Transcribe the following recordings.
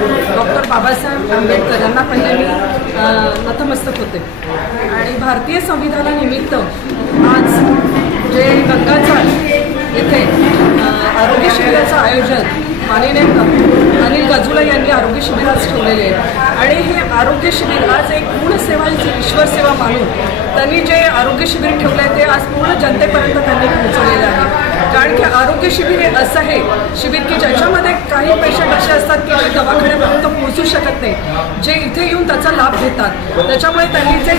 Doctor Babasaheb आंबेडकरांना पहिले मी नतमस्तक होते. आणि भारतीय संविधानानिमित्त आज जे गंगाचाळ येथे आरोग्य शिबिराचं आयोजन माननीय अनिल गजुला यांनी आरोग्य शिबिरात ठेवलेले आहे. आणि हे आरोग्य शिबिर आज एक पूर्ण सेवा ईश्वर सेवा मानून त्यांनी जे आरोग्य शिबिर ठेवलं आहे ते आज पूर्ण जनतेपर्यंत त्यांनी पोहोचवलेलं आहे कारण की आरोग्य शिबिर हे असं आहे शिबिर की ज्याच्यामध्ये काही पेशंट असे असतात की जे दवाखान्यापर्यंत पोहोचू शकत नाही जे इथे येऊन त्याचा लाभ घेतात. त्याच्यामुळे त्यांनी ते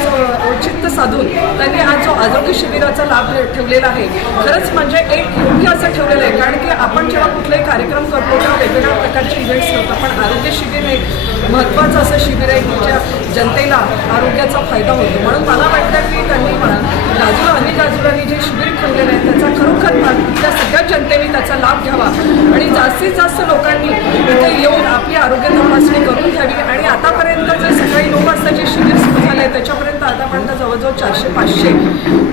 औचित्य साधून त्यांनी हा जो आरोग्य शिबिराचा लाभ ठेवलेला आहे खरंच म्हणजे एक योग्य असं ठेवलेलं आहे. कारण की आपण जेव्हा कुठलाही कार्यक्रम करतो तेव्हा वेगवेगळ्या प्रकारचे इव्हेंट्स करतो. पण आरोग्य शिबिर हे महत्त्वाचं असं शिबिर आहे की ज्या जनतेला आरोग्याचा फायदा होतो. म्हणून मला वाटतं की त्यांनी राजू अनिल राजूलांनी जे शिबिर त्याचा खरोखर सगळ्या जनतेने त्याचा लाभ घ्यावा. आणि जास्तीत जास्त लोकांनी इथे येऊन आपली आरोग्य तपासणी करून घ्यावी. आणि आतापर्यंत जे सकाळी नऊ वाजता जे शिबिर सुरू झालं आहे त्याच्यापर्यंत आतापर्यंत जवळजवळ चारशे पाचशे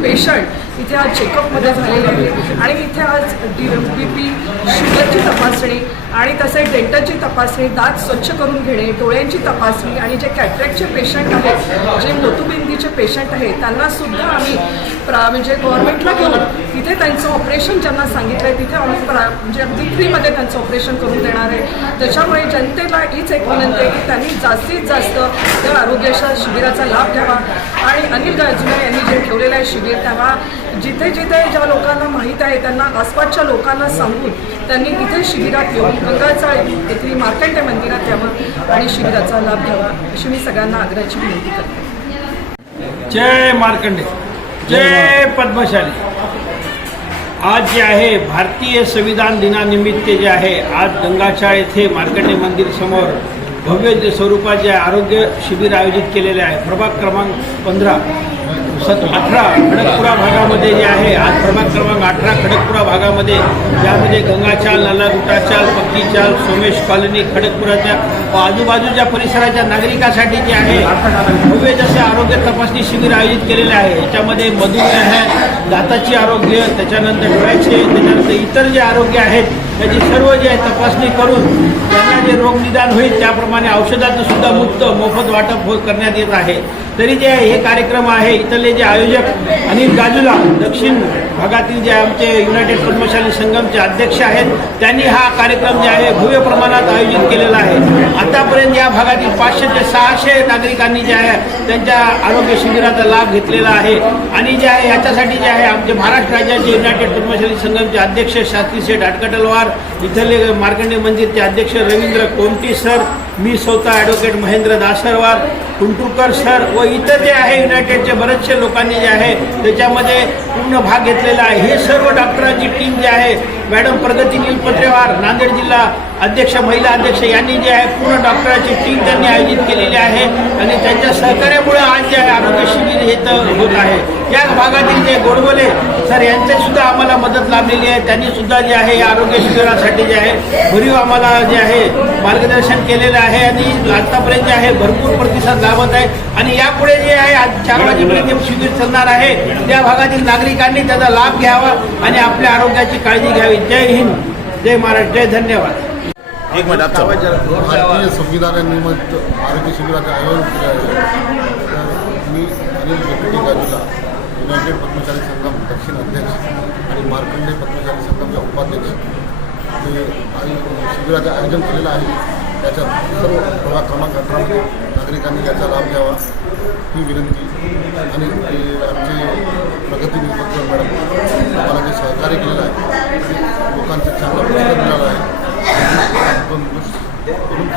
पेशंट इथे आज चेकअपमध्ये झालेले आहेत. आणि इथे आज डी बी पी शुगरची तपासणी आणि तसे डेंटलची तपासणी दात स्वच्छ करून घेणे डोळ्यांची तपासणी आणि जे कॅटरॅक्टचे पेशंट आहेत जे जे पेशंट आहेत त्यांना सुद्धा आम्ही प्रा म्हणजे गव्हर्नमेंटला घेऊन तिथे त्यांचं ऑपरेशन ज्यांना सांगितलं आहे तिथे आम्ही प्रा म्हणजे अगदी फ्रीमध्ये त्यांचं ऑपरेशन करून देणार आहे. त्याच्यामुळे जनतेला हीच एक विनंती आहे की त्यांनी जास्तीत जास्त त्या आरोग्याच्या शिबिराचा लाभ घ्यावा. आणि अनिल गाजुला यांनी जे ठेवलेलं आहे शिबिर तेव्हा जिथे जिथे ज्या लोकांना माहीत आहे त्यांना आसपासच्या लोकांना सांगून त्यांनी इथे शिबिरात येऊन गंगाचाळ येथील मार्कंडे मंदिरात यावं आणि शिबिराचा लाभ घ्यावा अशी मी सगळ्यांना आग्रहाची विनंती करते. जय मार्कंडे जय पद्मशाली. आज जे आहे भारतीय संविधान दिनानिमित्त जे आहे आज गंगाचाळ येथे मार्कंडे मंदिर समोर भव्य स्वरूपाचे आरोग्य शिबिर आयोजित केलेले आहे. प्रभाग क्रमांक पंधरा. अठरा खडकपुरा भागामध्ये जे आहे आज प्रभाग क्रमांक अठरा खडकपुरा भागामध्ये ज्यामध्ये गंगाचाल नाला गुटाचाल पक्कीचाल सोमेश कॉलनी खडकपुराच्या व आजूबाजूच्या परिसराच्या नागरिकांसाठी जे आहे भव्य जसे आरोग्य तपासणी शिबिर आयोजित केलेले आहे. याच्यामध्ये मधुमेह दाताचे आरोग्य त्याच्यानंतर डोळ्याचे त्याच्यानंतर इतर जे आरोग्य आहेत त्याची सर्व जे आहे तपासणी करून त्यांना जे रोग निदान होईल त्याप्रमाणे औषधाचं सुद्धा मुक्त मोफत वाटप हो करण्यात येत आहे. तरी जे हे कार्यक्रम आहे. इथले जे आयोजक अनिल गाजूला दक्षिण भागातील जे आमचे युनायटेड कर्मचारी संगमचे अध्यक्ष आहेत त्यांनी हा कार्यक्रम जे आहे भव्य प्रमाणात आयोजित केलेला आहे. आतापर्यंत या भागातील पाचशे ते सहाशे नागरिकांनी जे आहे त्यांच्या आरोग्य शिबिराचा लाभ घेतलेला आहे. आणि जे आहे याच्यासाठी जे आहे आमचे महाराष्ट्र राज्याचे युनायटेड कर्मचारी संघमचे अध्यक्ष शास्त्री शेठ आटकटलवार इथले मार्कंडे मंदिरचे अध्यक्ष रवींद्र कोमटी सर मी स्वतः ॲडव्होकेट महेंद्र दासरवार कुंटुरकर सर व इतर जे आहे युनायटेडचे बरेचसे लोकांनी जे आहे त्याच्यामध्ये पूर्ण भाग घेतलेला आहे. हे सर्व डॉक्टरांची टीम जी आहे मॅडम प्रगती नीलपत्रेवार नांदेड जिल्हा अध्यक्ष महिला अध्यक्ष यांनी जे आहे पूर्ण डॉक्टरांची टीम त्यांनी आयोजित केलेली आहे. आणि त्यांच्या सहकार्यामुळे आज जे आहे आरोग्य हे तर होत आहे. याच भागातील जे गोडबोले सर यांचे सुद्धा आम्हाला मदत लाभलेली आहे. त्यांनी सुद्धा जे आहे या आरोग्य शिबिरासाठी जे आहे भरीव आम्हाला जे आहे मार्गदर्शन केलेलं आहे आणि आतापर्यंत जे आहे भरपूर प्रतिसाद लाभत आहे. आणि यापुढे जे आहे आज चार वाजेपर्यंत हे शिबिर चालणार आहे त्या भागातील नागरिकांनी त्याचा लाभ घ्यावा आणि आपल्या आरोग्याची काळजी घ्यावी. जय हिंद. जय महाराष्ट्र. जय धन्यवाद. एक मिनिट भारतीय संविधानानिमित्त आरोग्य शिबिराचे आयोजन केले आहे. मी अनिल व्यक्ती गाजूला युनायटेड पद्मशाली संघम दक्षिण अध्यक्ष आणि मार्कंडे पद्मशाली संघमचे उपाध्यक्ष हे आणि आयोजन केलेलं आहे त्याच्या सर्व प्रभाग क्रमांक अठरामध्ये नागरिकांनी याचा लाभ घ्यावा ही विनंती. आणि ते आमचे प्रगती निरीक्षक मॅडम आम्हाला जे सहकार्य केलेलं आहे ते लोकांचा चांगला प्रतिसाद मिळाला आहे. आपण करून